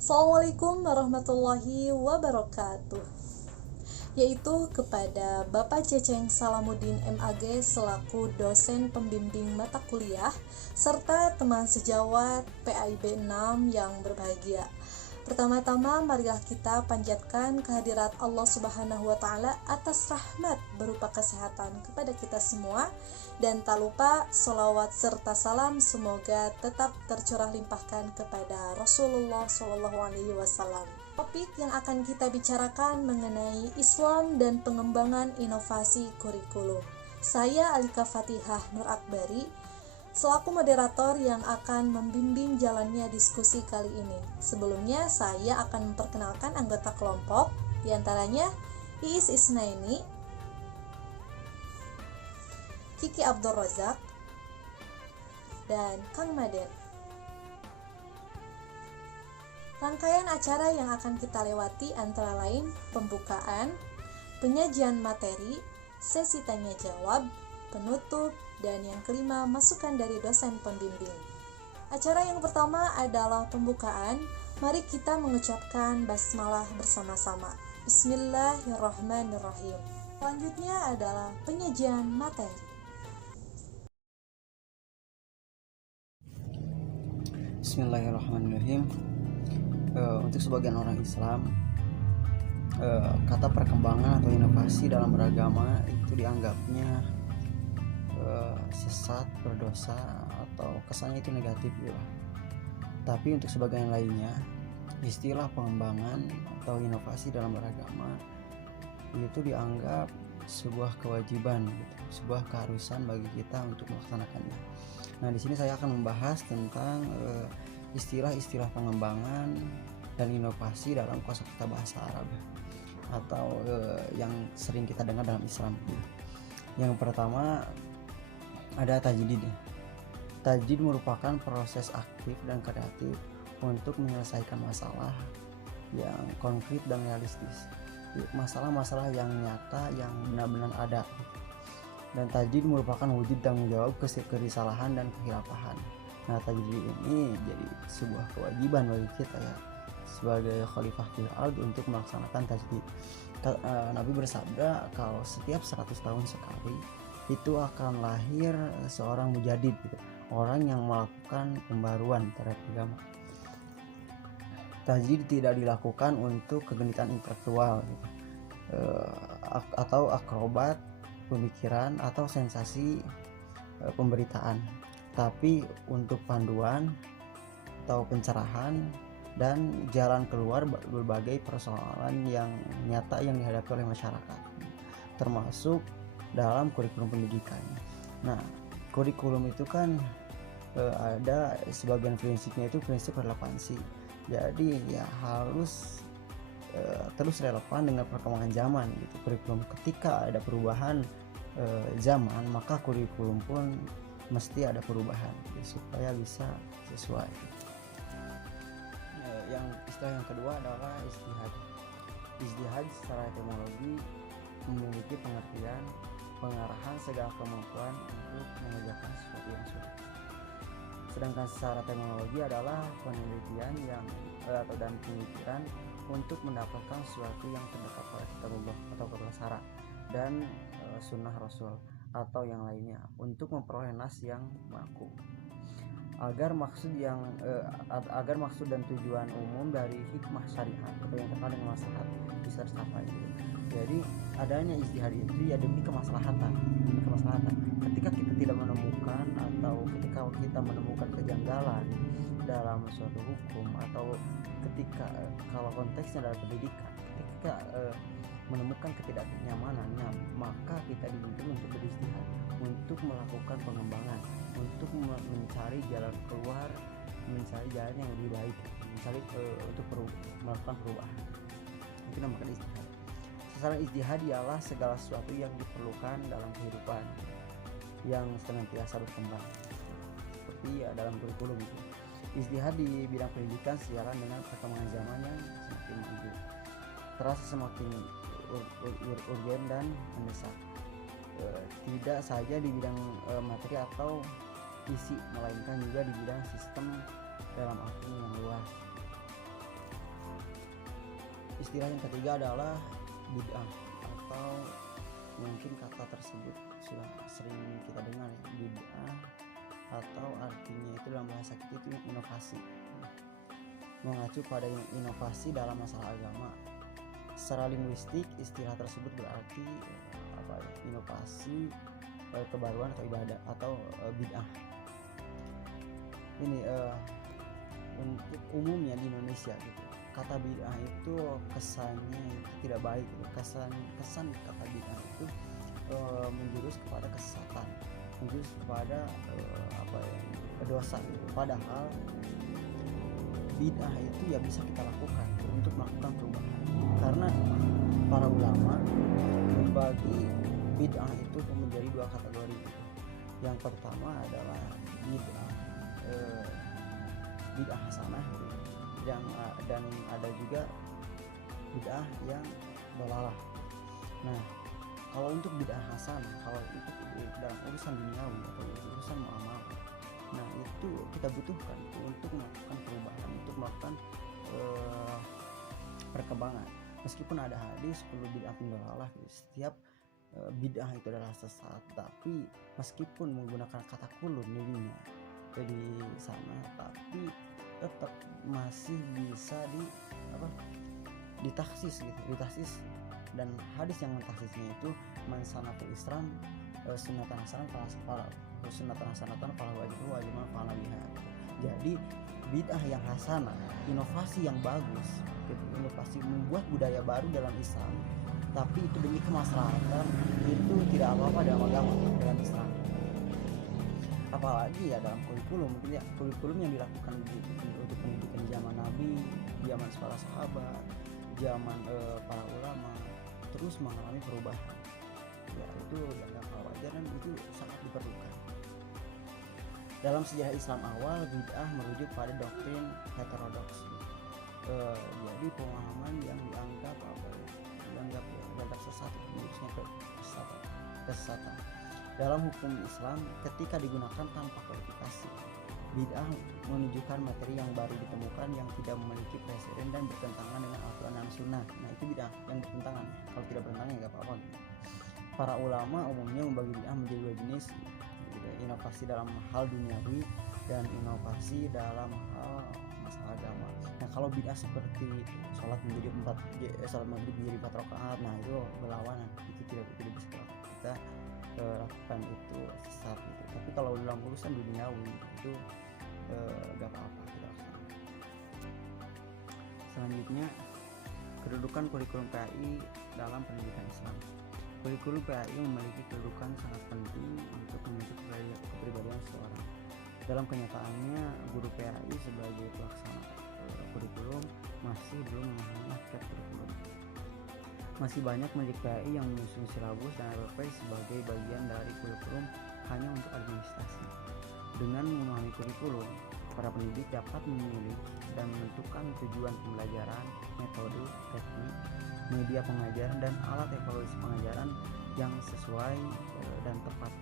Assalamualaikum warahmatullahi wabarakatuh. Yaitu kepada Bapak Ceceng Salamuddin MAG selaku dosen pembimbing mata kuliah serta teman sejawat PAIB 6 yang berbahagia. Pertama-tama marilah kita panjatkan kehadirat Allah Subhanahu wa taala atas rahmat berupa kesehatan kepada kita semua, dan tak lupa sholawat serta salam semoga tetap tercurah limpahkan kepada Rasulullah SAW. Topik yang akan kita bicarakan mengenai Islam dan pengembangan inovasi kurikulum. Saya Alika Fatihah Nur Akbari selaku moderator yang akan membimbing jalannya diskusi kali ini. Sebelumnya saya akan memperkenalkan anggota kelompok, diantaranya Iis Isnaini, Kiki Abdul Razak, dan Kang Maden. Rangkaian acara yang akan kita lewati antara lain pembukaan, penyajian materi, sesi tanya jawab, penutup, dan yang kelima masukan dari dosen pembimbing. Acara yang pertama adalah pembukaan. Mari kita mengucapkan basmalah bersama-sama. Bismillahirrahmanirrahim. Selanjutnya adalah penyajian materi. Bismillahirrahmanirrahim. Untuk sebagian orang Islam, kata perkembangan atau inovasi dalam beragama itu dianggapnya sesat, berdosa, atau kesannya itu negatif ya. Tapi untuk sebagian lainnya, istilah pengembangan atau inovasi dalam beragama itu dianggap sebuah kewajiban, sebuah keharusan bagi kita untuk melaksanakannya. Nah, di sini saya akan membahas tentang istilah-istilah pengembangan dan inovasi dalam kosakata bahasa Arab atau yang sering kita dengar dalam Islam. Yang pertama ada tajdid. Tajdid merupakan proses aktif dan kreatif untuk menyelesaikan masalah yang konkret dan realistis, masalah-masalah yang nyata yang benar-benar ada. Dan tajdid merupakan wujud tanggung jawab kesalahan dan kehilafahan. Nah, tajdid ini jadi sebuah kewajiban bagi kita ya sebagai khalifah fil ard untuk melaksanakan tajdid. Nabi bersabda kalau setiap 100 tahun sekali itu akan lahir seorang mujadid gitu, orang yang melakukan pembaruan terhadap agama. Tajdid tidak dilakukan untuk kegenitan intelektual gitu, atau akrobat pemikiran atau sensasi pemberitaan, tapi untuk panduan atau pencerahan dan jalan keluar berbagai persoalan yang nyata yang dihadapi oleh masyarakat, termasuk dalam kurikulum pendidikan. Nah, kurikulum itu kan ada sebagian prinsipnya itu prinsip relevansi. Jadi ya harus terus relevan dengan perkembangan zaman gitu. Kurikulum ketika ada perubahan zaman, maka kurikulum pun mesti ada perubahan gitu, supaya bisa sesuai. Yang istilah yang kedua adalah ijtihad. Ijtihad secara etimologi memiliki pengertian pengarahan segala kemampuan untuk mengerjakan sesuatu yang sulit. Sedangkan secara teknologi adalah penelitian yang atau dan pemikiran untuk mendapatkan sesuatu yang terdekat pada kitabullah atau Qur'an dan sunnah Rasul atau yang lainnya untuk memperoleh nas yang baku agar maksud dan tujuan umum dari hikmah syariat atau yang terkait dengan maslahat bisa tercapai. Jadi adanya ijtihad itu ya demi kemaslahatan. Ketika kita tidak menemukan atau ketika kita menemukan kejanggalan dalam suatu hukum atau ketika kalau konteksnya adalah pendidikan, ketika menemukan ketidaknyamanan, maka kita diminta untuk berijtihad, untuk melakukan pengembangan, untuk mencari jalan keluar, mencari jalan yang lebih baik, mencari untuk melakukan perubahan. Itu namanya ijtihad. Sasaran ijtihad ialah segala sesuatu yang diperlukan dalam kehidupan yang senantiasa berkembang, seperti ya dalam kurikulum itu. Ijtihad di bidang pendidikan sejalan dengan perkembangan zaman yang semakin maju, terasa semakin urgen dan mendesak. Tidak saja di bidang materi atau isi, melainkan juga di bidang sistem dalam arti yang luas. Istilah yang ketiga adalah bid'ah, atau mungkin kata tersebut sudah sering kita dengar ya, bid'ah, atau artinya itu dalam bahasa kita itu inovasi, mengacu pada inovasi dalam masalah agama. Secara linguistik istilah tersebut berarti inovasi, kebaruan atau ibadah atau bid'ah. Ini untuk umumnya di Indonesia gitu, kata bid'ah itu kesannya itu tidak baik gitu. kesan kata bid'ah itu menjurus kepada kesesatan, menjurus kepada dosa gitu. Padahal bid'ah itu ya bisa kita lakukan untuk melakukan perubahan, karena para ulama membagi bid'ah itu menjadi dua kategori gitu. Yang pertama adalah bid'ah hasanah gitu, dan ada juga bid'ah yang dolalah. Nah, kalau untuk bid'ah hasanah, kalau itu dalam urusan duniawi atau urusan muamalah, nah itu kita butuhkan untuk melakukan perubahan, untuk melakukan perkembangan. Meskipun ada hadis kullu bid'atin dolalah, setiap bid'ah itu adalah sesat, tapi meskipun menggunakan kata kulun dirinya di sana, tapi tetap masih bisa ditaksis gitu, ditaksis. Dan hadis yang mentaksisnya itu man sana fil Islam sunnatan hasanatan fala wajiban fala biha. Jadi bid'ah yang hasanah, inovasi yang bagus gitu, inovasi membuat budaya baru dalam Islam, tapi itu demi kemaslahatan, itu tidak apa-apa dalam agama, dalam Islam. Apalagi ya dalam kurikulum yang dilakukan untuk pendidikan zaman Nabi, zaman para sahabat, zaman para ulama, terus mengalami perubahan. Ya itu dianggap wajar dan itu sangat diperlukan. Dalam sejarah Islam awal, bid'ah merujuk pada doktrin heterodoks. Jadi pemahaman yang dianggap sesat, menurutnya kesesatan. Dalam hukum Islam, ketika digunakan tanpa kualifikasi, bid'ah menunjukkan materi yang baru ditemukan yang tidak memiliki presiden dan bertentangan dengan Al-Quran dan Sunnah. Nah itu bid'ah yang bertentangan. Kalau tidak bertentangan ya gak apa-apa. Para ulama umumnya membagi bid'ah menjadi dua jenis, inovasi dalam hal duniawi dan inovasi dalam hal masalah agama. Nah kalau bid'ah seperti sholat maghrib menjadi 4 rakaat, nah itu berlawanan, itu tidak bisa kita lakukan, itu sesat gitu. Tapi kalau dalam urusan duniawi itu gak apa-apa kita lakukan. Selanjutnya, kedudukan kurikulum PAI dalam pendidikan Islam. Kurikulum PAI memiliki kedudukan sangat penting untuk membentuk kepribadian seseorang. Dalam kenyataannya, guru PAI sebagai pelaksana kurikulum masih belum memahami hakikat kurikulum. Masih banyak pendidik PAI yang menyusun silabus dan RPP sebagai bagian dari kurikulum hanya untuk administrasi. Dengan memahami kurikulum, para pendidik dapat memilih dan menentukan tujuan pembelajaran, metode, teknik, media pengajaran, dan alat evaluasi pengajaran yang sesuai dan tepat.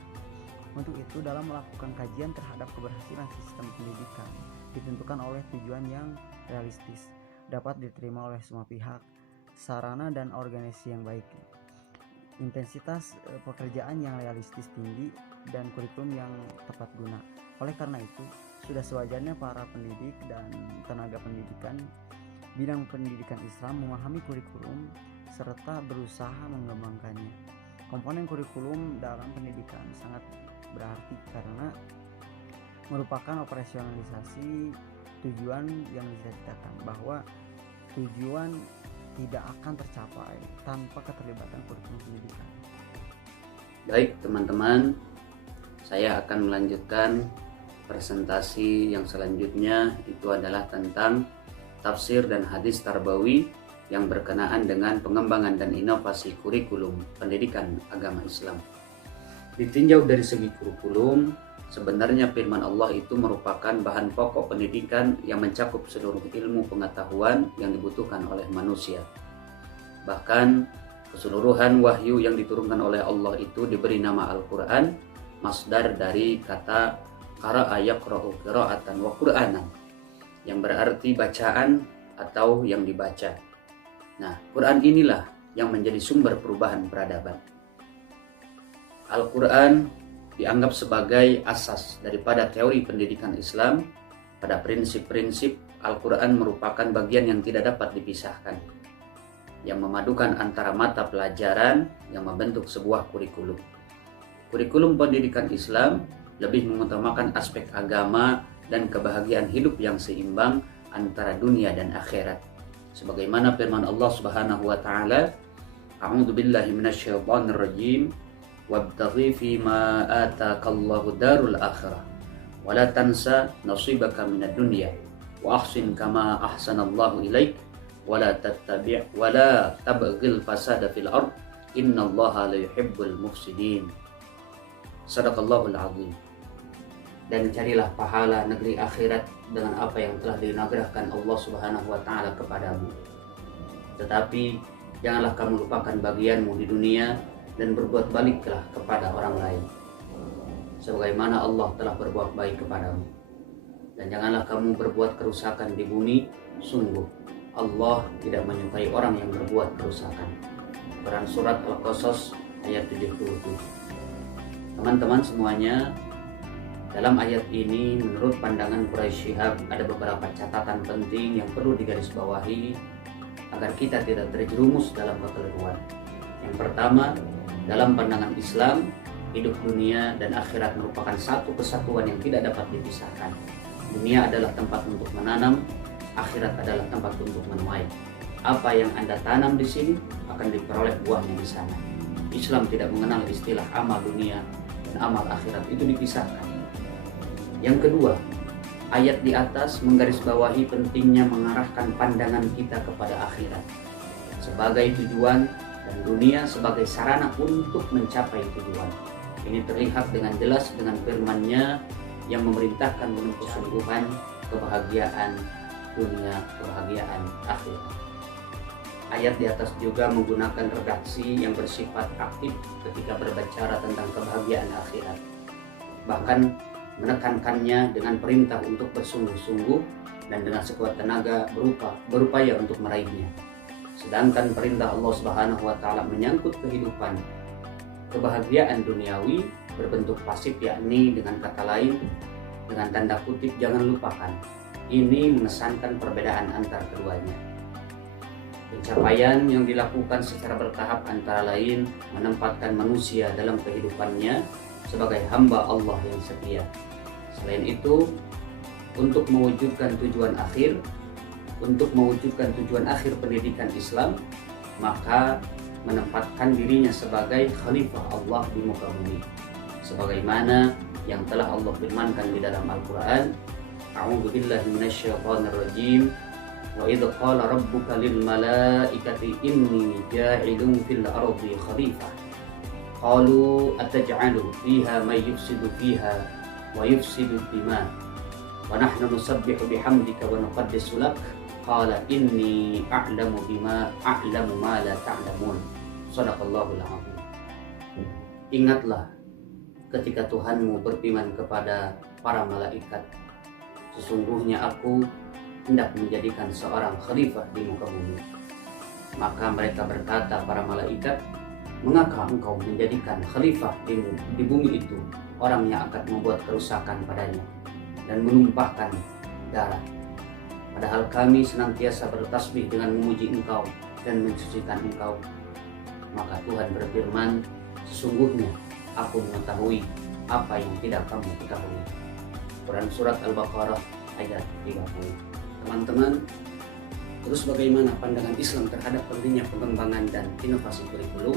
Untuk itu, dalam melakukan kajian terhadap keberhasilan sistem pendidikan ditentukan oleh tujuan yang realistis, dapat diterima oleh semua pihak, sarana dan organisasi yang baik, intensitas pekerjaan yang realistis tinggi, dan kurikulum yang tepat guna. Oleh karena itu, sudah sewajarnya para pendidik dan tenaga pendidikan bidang pendidikan Islam memahami kurikulum serta berusaha mengembangkannya. Komponen kurikulum dalam pendidikan sangat berarti karena merupakan operasionalisasi tujuan yang diciptakan, bahwa tujuan tidak akan tercapai tanpa keterlibatan kurikulum pendidikan. Baik teman-teman, saya akan melanjutkan presentasi yang selanjutnya, itu adalah tentang tafsir dan hadis tarbawi yang berkenaan dengan pengembangan dan inovasi kurikulum pendidikan agama Islam. Ditinjau dari segi kurikulum, sebenarnya firman Allah itu merupakan bahan pokok pendidikan yang mencakup seluruh ilmu pengetahuan yang dibutuhkan oleh manusia. Bahkan keseluruhan wahyu yang diturunkan oleh Allah itu diberi nama Al-Quran, masdar dari kata qara'a yaqra'u qira'atan wa qur'anan, yang berarti bacaan atau yang dibaca. Nah, Quran inilah yang menjadi sumber perubahan peradaban. Al-Quran dianggap sebagai asas daripada teori pendidikan Islam. Pada prinsip-prinsip, Al-Quran merupakan bagian yang tidak dapat dipisahkan, yang memadukan antara mata pelajaran yang membentuk sebuah kurikulum. Kurikulum pendidikan Islam lebih mengutamakan aspek agama dan kebahagiaan hidup yang seimbang antara dunia dan akhirat. Sebagaimana firman Allah Subhanahu wa taala, A'udzu billahi minasyaitonir rajim, wabtaghi fima atakallahu darul akhirah wa la tansa nasibaka minad dunya wa ahsin kama ahsanallahu ilaik wa la tabghil fasada fil ard innallaha la yuhibbul mufsidin. Shadaqallahul azim. Dan carilah pahala negeri akhirat dengan apa yang telah dinagerahkan Allah Subhanahu wa taala kepadamu. Tetapi janganlah kamu lupakan bagianmu di dunia dan berbuat baliklah kepada orang lain sebagaimana Allah telah berbuat baik kepadamu. Dan janganlah kamu berbuat kerusakan di bumi, sungguh Allah tidak menyukai orang yang berbuat kerusakan. Quran surat Al-Qasas ayat 77. Teman-teman semuanya, dalam ayat ini menurut pandangan Quraisy Shihab ada beberapa catatan penting yang perlu digarisbawahi agar kita tidak terjerumus dalam kekeliruan. Yang pertama, dalam pandangan Islam, hidup dunia dan akhirat merupakan satu kesatuan yang tidak dapat dipisahkan. Dunia adalah tempat untuk menanam, akhirat adalah tempat untuk menuai. Apa yang Anda tanam di sini akan diperoleh buahnya di sana. Islam tidak mengenal istilah amal dunia dan amal akhirat itu dipisahkan. Yang kedua, ayat di atas menggarisbawahi pentingnya mengarahkan pandangan kita kepada akhirat sebagai tujuan dan dunia sebagai sarana untuk mencapai tujuan. Ini terlihat dengan jelas dengan firman-Nya yang memerintahkan menempuh sungguhan kebahagiaan dunia, kebahagiaan akhirat. Ayat di atas juga menggunakan redaksi yang bersifat aktif ketika berbicara tentang kebahagiaan akhirat. Bahkan menekankannya dengan perintah untuk bersungguh-sungguh dan dengan sekuat tenaga berupaya untuk meraihnya. Sedangkan perintah Allah Subhanahu wa taala menyangkut kehidupan kebahagiaan duniawi berbentuk pasif, yakni dengan kata lain dengan tanda kutip jangan lupakan. Ini mengesankan perbedaan antar keduanya. Pencapaian yang dilakukan secara bertahap antara lain menempatkan manusia dalam kehidupannya sebagai hamba Allah yang setia. Selain itu, untuk mewujudkan tujuan akhir pendidikan Islam, maka menempatkan dirinya sebagai khalifah Allah di muka bumi. Sebagaimana yang telah Allah firmankan di dalam Al-Quran, A'udzu billahi minasyaitonir rajim, wa idz qala rabbuka lil malaikati inni ja'ilun fil ardi khalifah qalu ataj'alu fiha may yufsidu fiha wa yufsidu dima wa nahnu nusabbihu bihamdika wa nuqaddisu lak qala inni a'lamu ma la ta'lamun. Shadaqallahul azim. Ingatlah ketika Tuhanmu berfirman kepada para malaikat, sesungguhnya aku hendak menjadikan seorang khalifah di muka bumi. Maka mereka berkata, para malaikat, mengapa engkau menjadikan khalifah di bumi itu orang yang akan membuat kerusakan padanya dan menumpahkan darah? Padahal kami senantiasa bertasbih dengan memuji engkau dan mensucikan engkau. Maka Tuhan berfirman, sesungguhnya aku mengetahui apa yang tidak kamu ketahui. Quran surat Al-Baqarah ayat 30. Teman-teman, terus bagaimana pandangan Islam terhadap pentingnya pengembangan dan inovasi kurikulum?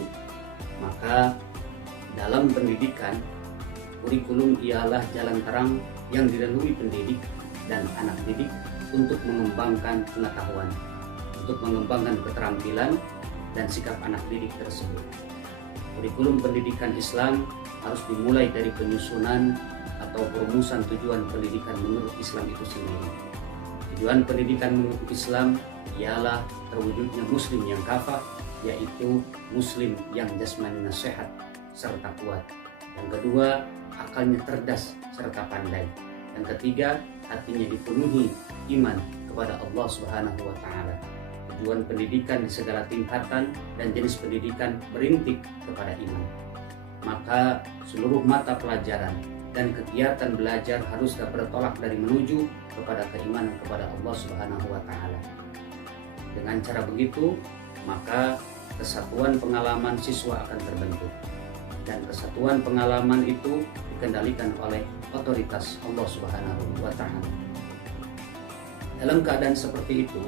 Maka dalam pendidikan, kurikulum ialah jalan terang yang dilalui pendidik dan anak didik untuk mengembangkan pengetahuan, untuk mengembangkan keterampilan dan sikap anak didik tersebut. Kurikulum pendidikan Islam harus dimulai dari penyusunan atau perumusan tujuan pendidikan menurut Islam itu sendiri. Tujuan pendidikan menurut Islam ialah terwujudnya muslim yang kafah, yaitu muslim yang jasmaninya sehat serta kuat. Yang kedua, akalnya cerdas serta pandai. Yang ketiga, hatinya dipenuhi iman kepada Allah Subhanahu wa taala. tujuan pendidikan di segala tingkatan dan jenis pendidikan berintik kepada iman. Maka seluruh mata pelajaran dan kegiatan belajar haruslah bertolak dari menuju kepada keimanan kepada Allah Subhanahu wa taala. Dengan cara begitu, maka kesatuan pengalaman siswa akan terbentuk. Dan kesatuan pengalaman itu dikendalikan oleh otoritas Allah Subhanahu wa taala. Dalam keadaan seperti itu,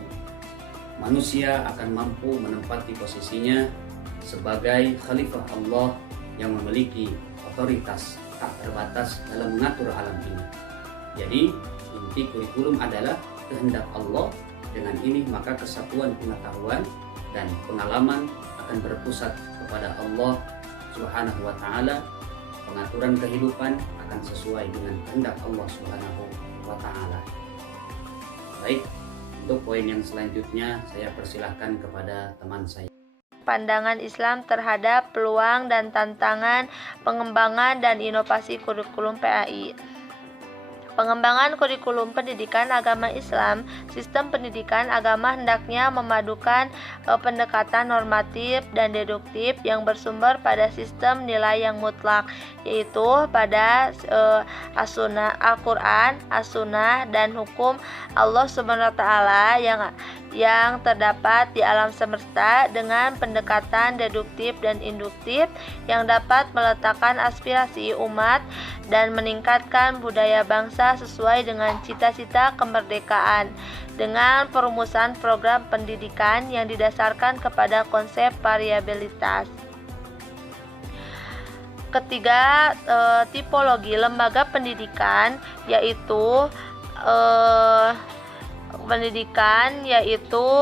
manusia akan mampu menempati posisinya sebagai khalifah Allah yang memiliki otoritas tak terbatas dalam mengatur alam ini. Jadi, inti kurikulum adalah kehendak Allah. Dengan ini maka kesatuan pengetahuan dan pengalaman akan berpusat kepada Allah Subhanahu wa taala. Pengaturan kehidupan akan sesuai dengan kehendak Allah Subhanahu wa taala. Baik, untuk poin yang selanjutnya saya persilahkan kepada teman saya. Pandangan Islam terhadap peluang dan tantangan pengembangan dan inovasi kurikulum PAI. Pengembangan kurikulum pendidikan agama Islam, sistem pendidikan agama hendaknya memadukan pendekatan normatif dan deduktif yang bersumber pada sistem nilai yang mutlak, yaitu pada as-sunnah, Al-Quran, as-sunnah, dan hukum Allah Subhanahu wa taala yang terdapat di alam semesta, dengan pendekatan deduktif dan induktif yang dapat meletakkan aspirasi umat dan meningkatkan budaya bangsa sesuai dengan cita-cita kemerdekaan, dengan perumusan program pendidikan yang didasarkan kepada konsep variabilitas. Ketiga, tipologi lembaga pendidikan yaitu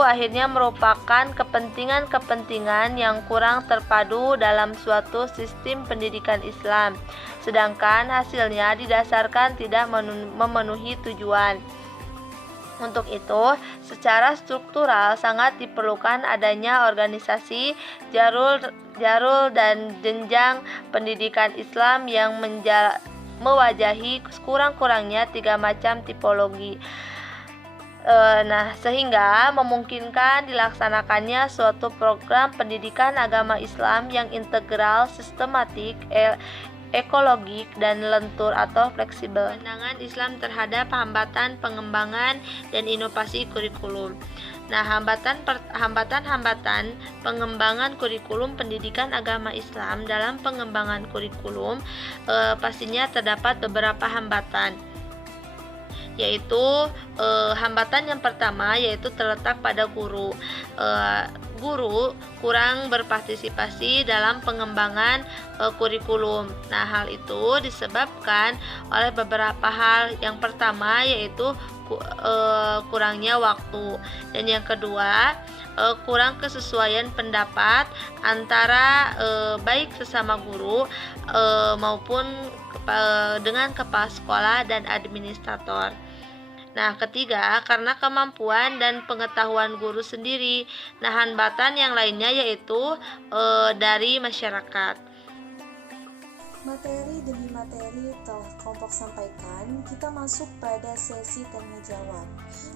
akhirnya merupakan kepentingan-kepentingan yang kurang terpadu dalam suatu sistem pendidikan Islam, sedangkan hasilnya didasarkan tidak memenuhi tujuan. Untuk itu, secara struktural sangat diperlukan adanya organisasi, jarul dan jenjang pendidikan Islam yang mewajahi kurang-kurangnya 3 macam tipologi. Sehingga memungkinkan dilaksanakannya suatu program pendidikan agama Islam yang integral, sistematik, ekologik, dan lentur atau fleksibel. Pandangan Islam terhadap hambatan pengembangan dan inovasi kurikulum. Hambatan-hambatan pengembangan kurikulum pendidikan agama Islam. Dalam pengembangan kurikulum pastinya terdapat beberapa hambatan, yaitu hambatan yang pertama yaitu terletak pada guru. Guru kurang berpartisipasi dalam pengembangan kurikulum. Hal itu disebabkan oleh beberapa hal. Yang pertama yaitu kurangnya waktu, dan yang kedua kurang kesesuaian pendapat antara baik sesama guru maupun dengan kepala sekolah dan administrator. Ketiga, karena kemampuan dan pengetahuan guru sendiri. Hambatan yang lainnya yaitu dari masyarakat. Materi demi materi telah kelompok sampaikan. Kita masuk pada sesi tanya jawab.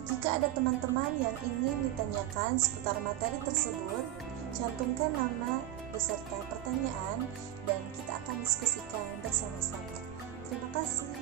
Jika ada teman-teman yang ingin ditanyakan seputar materi tersebut, cantumkan nama beserta pertanyaan dan kita akan diskusikan bersama-sama. Terima kasih.